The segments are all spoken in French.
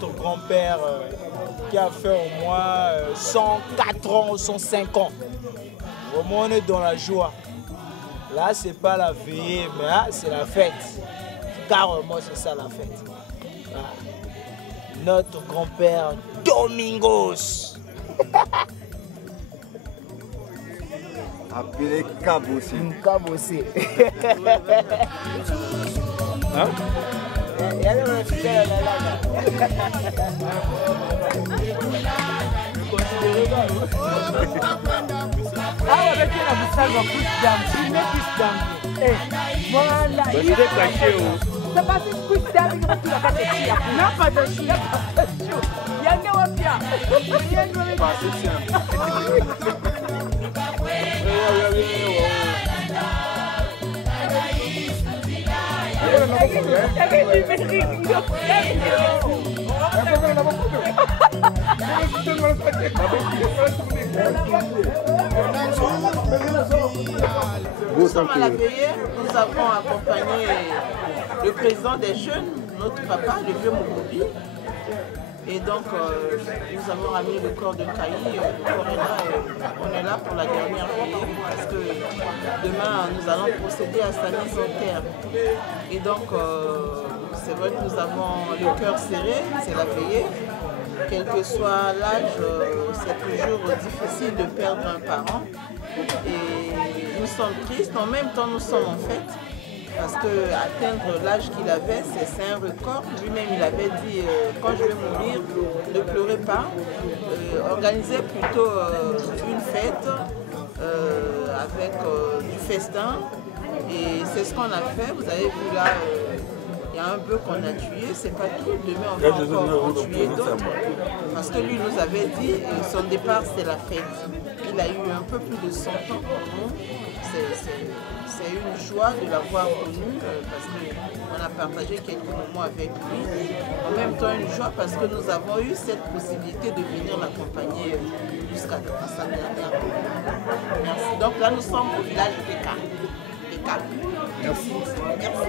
notre grand-père qui a fait au moins 104 ans ou 105 ans. Vraiment, on est dans la joie. Là, c'est pas la veillée, mais là, c'est la fête. Carrément, c'est ça la fête. Voilà. Notre grand-père Domingos. Appelé Kabossé. Kabossé. Hein? C'est pas si quick time que tu vas pas te chier. Non, pas de chier. Il y a un wapia. Pas c'est simple. Nous sommes à la veillée, nous avons accompagné le président des jeunes, notre papa, le vieux Mokobi. Et donc, nous avons ramené le corps de Kaï, le corps est là, on est là pour la dernière veillée, parce que demain, nous allons procéder à sa mise en terre. Et donc, c'est vrai que nous avons le cœur serré, c'est la veillée. Quel que soit l'âge, c'est toujours difficile de perdre un parent. Et nous sommes tristes, en même temps nous sommes en fête. Parce qu'atteindre l'âge qu'il avait, c'est un record. Lui-même, il avait dit, quand je vais mourir, ne pleurez pas. Organisez plutôt une fête avec du festin. Et c'est ce qu'on a fait. Vous avez vu là, il y a un bœuf qu'on a tué. C'est pas tout. Demain, on va encore en tuer d'autres. Parce que lui nous avait dit, son départ, c'est la fête. Il a eu un peu plus de 100 ans pour nous. C'est une joie de l'avoir connu parce qu'on a partagé quelques moments avec lui. En même temps, une joie parce que nous avons eu cette possibilité de venir l'accompagner jusqu'à sa dernière. Merci. Donc là, nous sommes au village de Péka. Merci. Merci.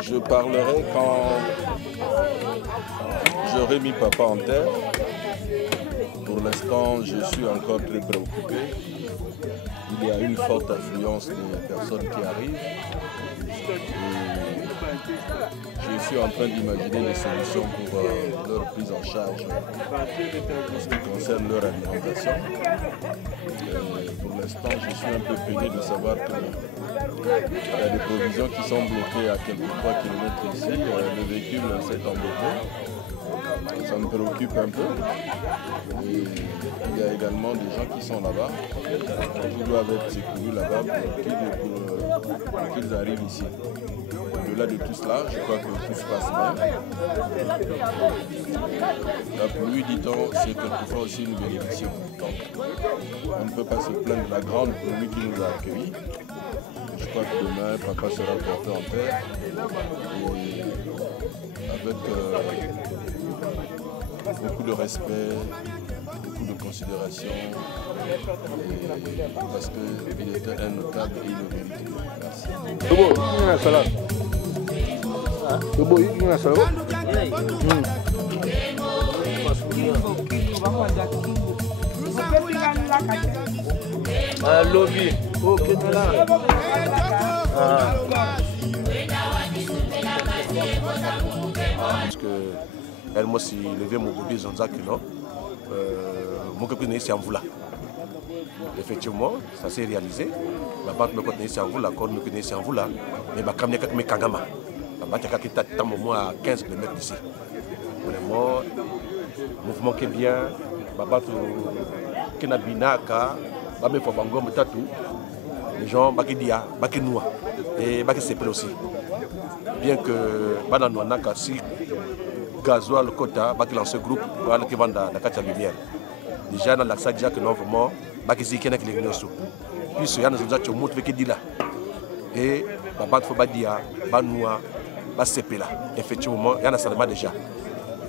Je parlerai quand j'aurai mis papa en terre. Pour l'instant, je suis encore très préoccupé. Il y a une forte affluence des personnes qui arrivent. Et je suis en train d'imaginer des solutions pour leur prise en charge en ce qui concerne leur alimentation. Pour l'instant, je suis un peu peiné de savoir qu'il y a des provisions qui sont bloquées à quelques 3 km ici. Le véhicule s'est embêté. Ça me préoccupe un peu. Et il y a également des gens qui sont là-bas, qui doivent être secourus là-bas pour qu'ils arrivent ici. Au-delà de tout cela, je crois que tout se passe bien. La pluie, dit-on, c'est quelquefois aussi une bénédiction. Donc, on ne peut pas se plaindre de la grande pluie qui nous a accueillis. Je crois que demain, papa sera porté en terre. Et avec beaucoup de respect, beaucoup de considération, parce qu'il était un notable et une vérité. Merci. Lobby. Parce que elle m'a si levé mon bébé Zonza que non, mon copine est en voula. Effectivement, ça s'est réalisé. La banque me connaît en voula, l'accord me connaît en voula, mais ma caméra me kangama. La banque a quitté tant moment à 15 km d'ici. Vraiment, mouvement qui est bien, ma banque qui n'a binaka, ma banque bango mutatu, les gens baki dia, baki noua et baki sepel aussi. Bien que banano naka si gasoil quota, baki lance groupe pour qui vend la carte lumière. Déjà dans l'accès déjà que non vraiment baki si qui n'a que les gnosso. Puis ce yana zonza chomut veki dila et ma banque faut badia, banoua, ba sepela. Effectivement, yana salama déjà.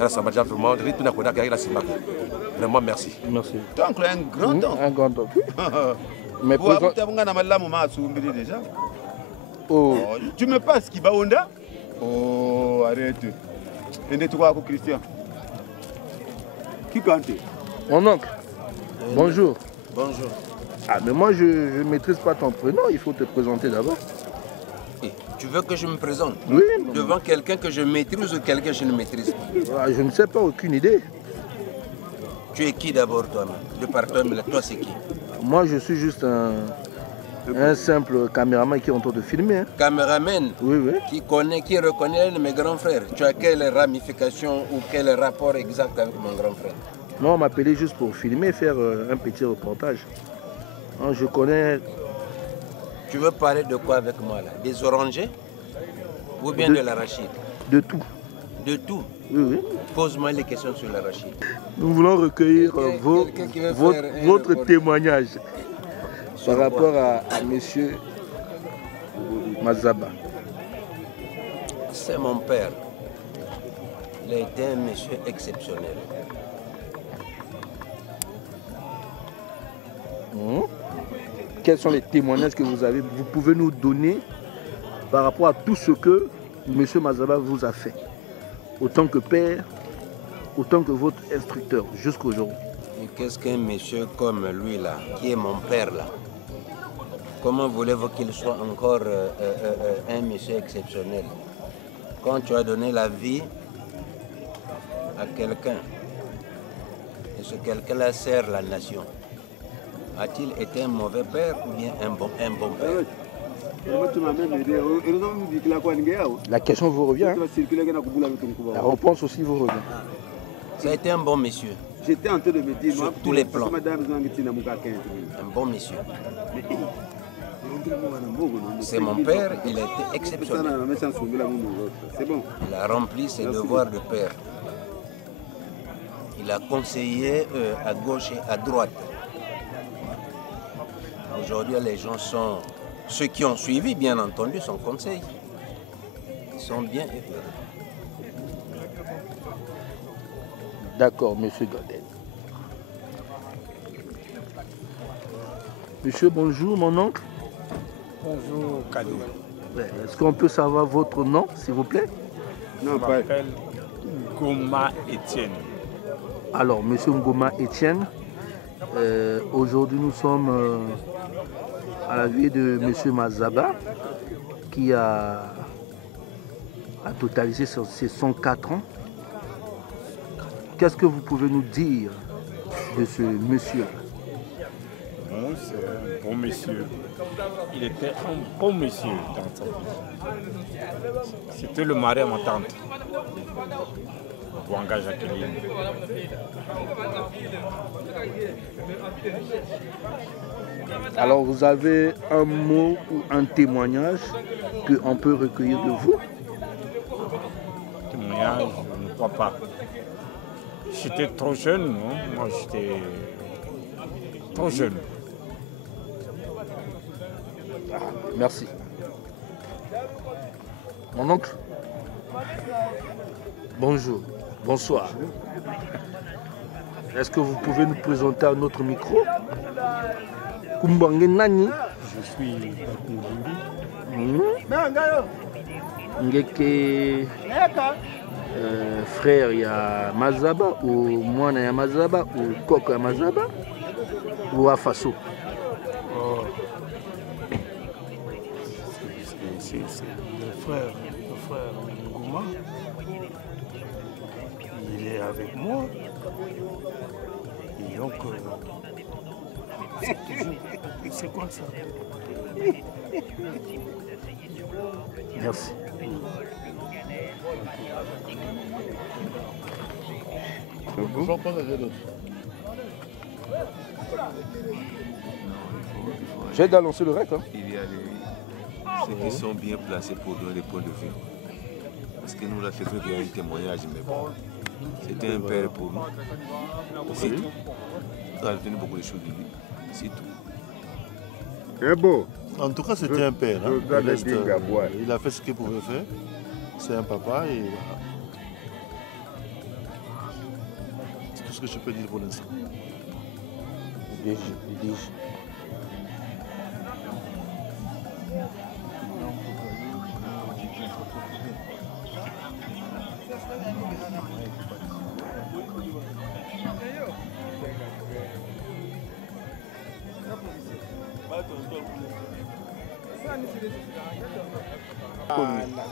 Ça m'a déjà vraiment rythme à Kodak avec la Simba. Vraiment merci. Merci. Ton oncle est un grand oncle. Un grand oncle. Mais Tu déjà. Oh. Tu me passes qui va Honda? Oh, arrête. Et tu vois Christian. Qui compte? Mon oncle. Bonjour. Bonjour. Ah, mais moi, je ne maîtrise pas ton prénom. Il faut te présenter d'abord. Et tu veux que je me présente Oui. devant quelqu'un que je maîtrise ou quelqu'un que je ne maîtrise pas? Ah, je ne sais pas, aucune idée. Tu es qui d'abord toi-même? De par toi-même, toi c'est qui? Moi, je suis juste un simple caméraman qui est en train de filmer. Hein. Caméraman Oui, oui. qui reconnaît l'un de mes grands frères. Tu as quelle ramification ou quel rapport exact avec mon grand frère? Moi, on m'appelait juste pour filmer, faire un petit reportage. Hein, je connais... Tu veux parler de quoi avec moi là? Des orangers ou bien de l'arachide? De tout. De tout? Oui, oui. Pose-moi les questions sur l'arachide. Nous voulons recueillir votre témoignage par rapport à monsieur Mazaba. C'est mon père. Il a été un monsieur exceptionnel. Quels sont les témoignages que vous pouvez nous donner par rapport à tout ce que monsieur Mazaba vous a fait, autant que père, autant que votre instructeur, jusqu'aujourd'hui? Et qu'est-ce qu'un monsieur comme lui là, qui est mon père là, comment voulez-vous qu'il soit encore un monsieur exceptionnel? Quand tu as donné la vie à quelqu'un, et ce quelqu'un-là sert la nation, a-t-il été un mauvais père ou bien un bon père? La question vous revient. Hein? La réponse aussi vous revient. Ça a été un bon monsieur. J'étais en train de me dire, sur tous les plans. Un bon monsieur. C'est mon père, il a été exceptionnel. Il a rempli ses devoirs de père. Il a conseillé à gauche et à droite. Aujourd'hui, les gens sont... Ceux qui ont suivi, bien entendu, son conseil. Ils sont bien éclairés. D'accord, monsieur Godel. Monsieur, bonjour, mon oncle. Bonjour, Kadou. Est-ce qu'on peut savoir votre nom, s'il vous plaît? Non, je m'appelle Ngoma Etienne. Alors, monsieur Ngoma Etienne, aujourd'hui nous sommes à la vie de monsieur Mazaba qui a totalisé ses 104 ans. Qu'est-ce que vous pouvez nous dire de ce monsieur? Bon, c'est un bon monsieur. Il était un bon monsieur dans sa vie. C'était le mari à ma tante. Wanga Jacqueline. Alors vous avez un mot ou un témoignage qu'on peut recueillir de vous? Témoignage, je ne crois pas. J'étais trop jeune, non? Moi j'étais trop jeune. Merci. Mon oncle? Bonjour, bonsoir. Est-ce que vous pouvez nous présenter à notre micro? Kumbange Nani? Je suis Ngeke frère ya Mazaba ou mwana ya Mazaba ou koko ya Mazaba ou Afaso? Oh. C'est le frère Ngoma. Il est avec moi. Et donc, c'est comme ça. Merci. J'ai d'annoncer le rec. Hein? Il y a ceux qui sont bien placés pour donner des points de vue. Parce que nous, là, c'est vrai qu'il y a un témoignage, mais bon, c'était un père pour nous. C'est tout. On a retenu beaucoup de choses de lui. C'est tout. C'est beau. En tout cas, c'était un père. Hein. Il a fait ce qu'il pouvait faire. C'est un papa et ce que je peux dire pour l'instant.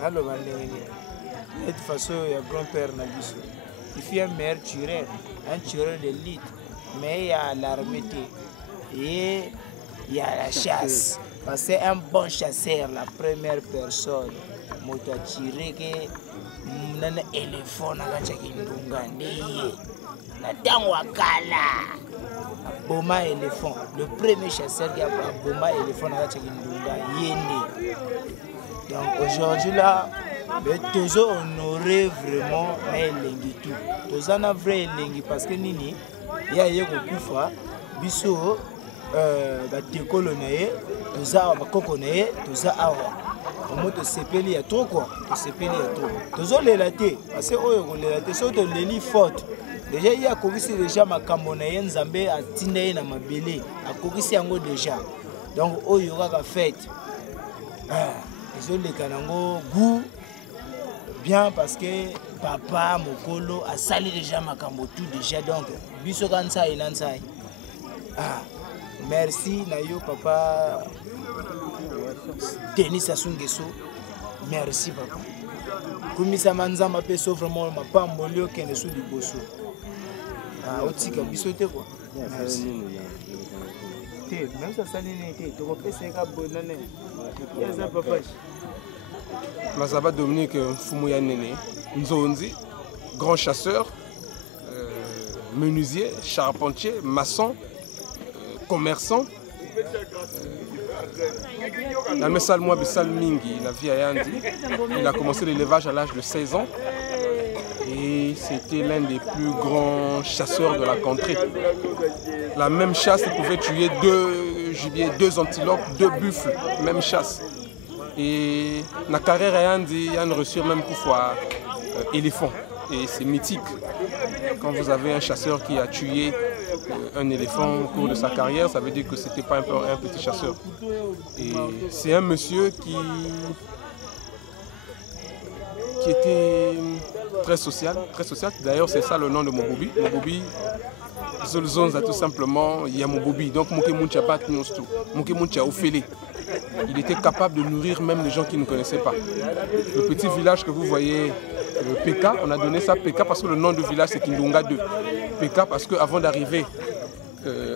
naloba ndenge de toute façon ya grand-père na biso il fit un meilleur tireur, un tireur d'élite, mais il y a l'armée et il y a la chasse parce que c'est un bon chasseur, la première personne moto a tiré que nana éléphant na kachaki ndunga ndiye na tango akala Boma éléphant, le premier chasseur qui a Boma éléphant na kachaki ndunga yende. Donc aujourd'hui là, tous honoré vraiment mais lengi tout. Tous en a vrai lengi parce que nini ya yeko kufa biso batekolo na ye, tous a bakoko na ye, tous a awa. Comment te sepeli ya trop quoi? Te sepeli ya trop. Tous on les laté parce que oyo ko les laté so to leli faute. Déjà il y a kokisi déjà makambo na ye nzambe atinda ye na mabele, akokisi yango déjà. Donc oyo kaka fête. Les kanango goût bien parce que papa mokolo a sali déjà makambo tout déjà donc biso kansa inansai. Merci na yo papa Denis Sassou Nguesso. Merci papa. Kumisa manzama peso vraiment mapambo lio kene sou liboso. Otika biso te quoi. Merci. Même ça sali n'était to pesa ka bonane. Yaza papa. Mazaba Dominique Mfumu Nene, Nzonzi, grand chasseur, menuisier, charpentier, maçon, commerçant. Dans le Salmois Bessal Mingi, la vie à Yandi, il a commencé l'élevage à l'âge de 16 ans et c'était l'un des plus grands chasseurs de la contrée. La même chasse, il pouvait tuer 2 gibiers, 2 antilopes, 2 buffles, même chasse. Et la carrière Yandi, il y a reçu même parfois éléphant. Et c'est mythique. Quand vous avez un chasseur qui a tué un éléphant au cours de sa carrière, ça veut dire que ce n'était pas un petit chasseur. Et c'est un monsieur qui était très social. D'ailleurs, c'est ça le nom de Mobobi. Mobobi, Zolzonza tout simplement, il y a Mobobi. Donc, Mokemuncha Batnyostu, Mokemuncha Ofele. Il était capable de nourrir même les gens qui ne connaissaient pas. Le petit village que vous voyez, Peka, on a donné ça Peka parce que le nom du village c'est Kindunga 2. Peka parce qu'avant d'arriver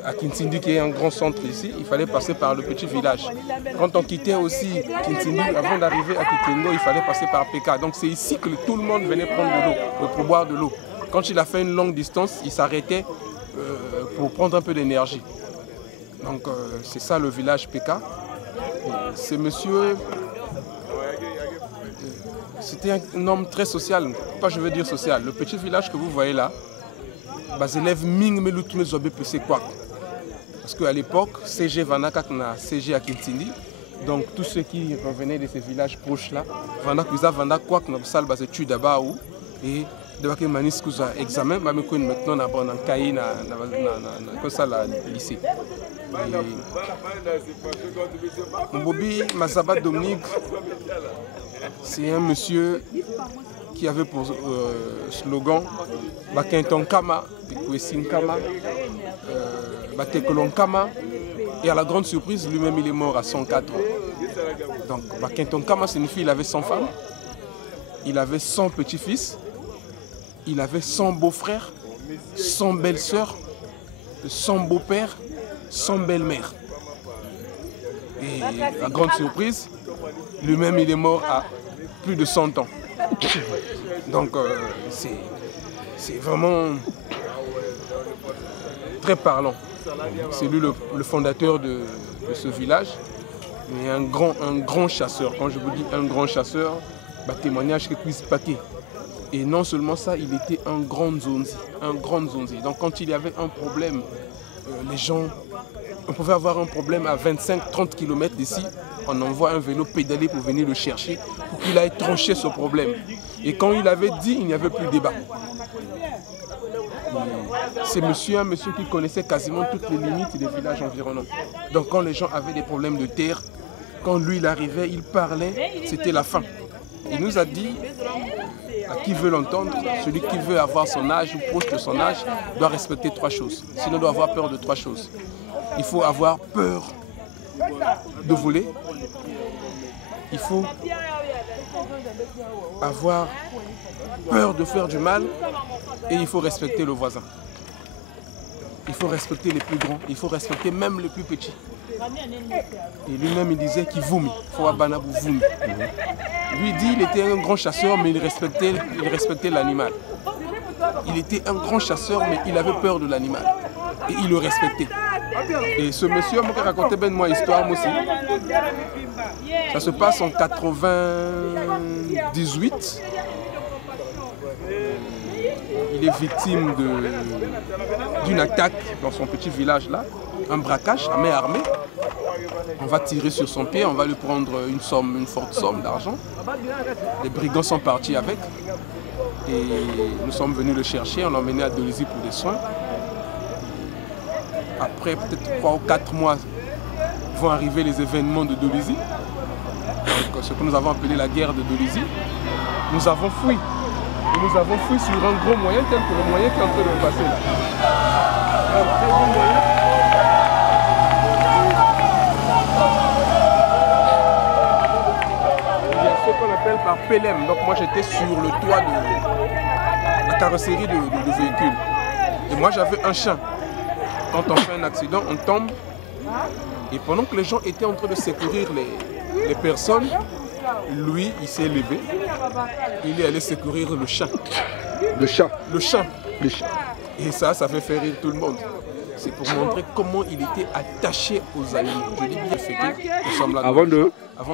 à Kinsindi, qui est un grand centre ici, il fallait passer par le petit village. Quand on quittait aussi Kinsindi, avant d'arriver à Kitengo, il fallait passer par Peka. Donc c'est ici que tout le monde venait prendre de l'eau, pour boire de l'eau. Quand il a fait une longue distance, il s'arrêtait pour prendre un peu d'énergie. Donc c'est ça le village Peka. Ce monsieur, c'était un homme très social, pas je veux dire social. Le petit village que vous voyez là, les élèves Ming Melutume Zobe PC Kwak. Parce qu'à l'époque, CG Vanakakna, CG à Kintindi, donc tous ceux qui revenaient de ces villages proches là, Vanakuza Vanakwak, Nabsal Basetu Dabaou, et de Baké Manis Kuza examen, Bamekun maintenant n'a pas un cahier dans le lycée. Mbobi Mazaba Dominique, c'est un monsieur qui avait pour slogan Bakenton Kama, Bekwesin Kama, Batekolon Kama, et à la grande surprise, lui-même il est mort à 104 ans. Donc Bakenton Kama signifie qu'il avait 100 femmes, il avait 100 petits-fils, il avait 100 beaux-frères, 100 belles-sœurs, 100 beaux-pères, 100 belles-mères. Et la grande surprise, lui-même il est mort à plus de 100 ans. Donc c'est vraiment très parlant. C'est lui le fondateur de ce village, mais un grand chasseur. Quand je vous dis un grand chasseur, témoignage que puisse paquer. Et non seulement ça, il était un grand zonzi. Donc quand il y avait un problème, les gens, on pouvait avoir un problème à 25-30 km d'ici, on envoie un vélo pédalé pour venir le chercher, pour qu'il aille trancher ce problème. Et quand il avait dit, il n'y avait plus de débat. C'est un monsieur qui connaissait quasiment toutes les limites des villages environnants. Donc quand les gens avaient des problèmes de terre, quand lui il arrivait, il parlait, c'était la fin. Il nous a dit, à qui veut l'entendre, celui qui veut avoir son âge ou proche de son âge doit respecter 3 choses. Sinon doit avoir peur de 3 choses. Il faut avoir peur de voler. Il faut avoir peur de faire du mal et il faut respecter le voisin. Il faut respecter les plus grands, il faut respecter même les plus petits. Et lui-même il disait qu'il vomit, il faut abanabou vomit. Lui dit il était un grand chasseur mais il respectait l'animal. Il était un grand chasseur mais il avait peur de l'animal et il le respectait. Et ce monsieur m'a raconté ben moi histoire moi aussi. Ça se passe en 98. Il est victime d'une attaque dans son petit village là, un braquage à main armée. On va tirer sur son pied, on va lui prendre une forte somme d'argent. Les brigands sont partis avec et nous sommes venus le chercher, on l'a emmené à Dolisie pour des soins. Après peut-être 3 ou 4 mois vont arriver les événements de Dolisie, donc, ce que nous avons appelé la guerre de Dolisie. Nous avons fui. Et nous avons fui sur un gros moyen tel que le moyen qui est en train de passer là. Un très gros moyen. Il y a ce qu'on appelle par PLM. Donc moi j'étais sur le toit de la carrosserie de véhicule. Et moi j'avais un chien. Quand on fait un accident, on tombe. Et pendant que les gens étaient en train de secourir les personnes, lui, il s'est levé. Il est allé secourir le chat. Le chat. Le chat. Le chat. Et ça fait faire rire tout le monde. C'est pour montrer comment il était attaché aux animaux. Je dis bien fêté. Nous sommes là avant de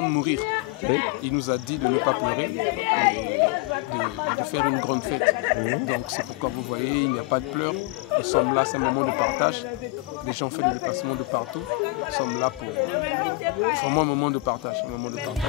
mourir. Oui. Il nous a dit de ne pas pleurer et de faire une grande fête. Donc c'est pourquoi vous voyez, il n'y a pas de pleurs. Nous sommes là, c'est un moment de partage. Les gens font des déplacements de partout. Nous sommes là pour vraiment un moment de partage. Un moment de partage.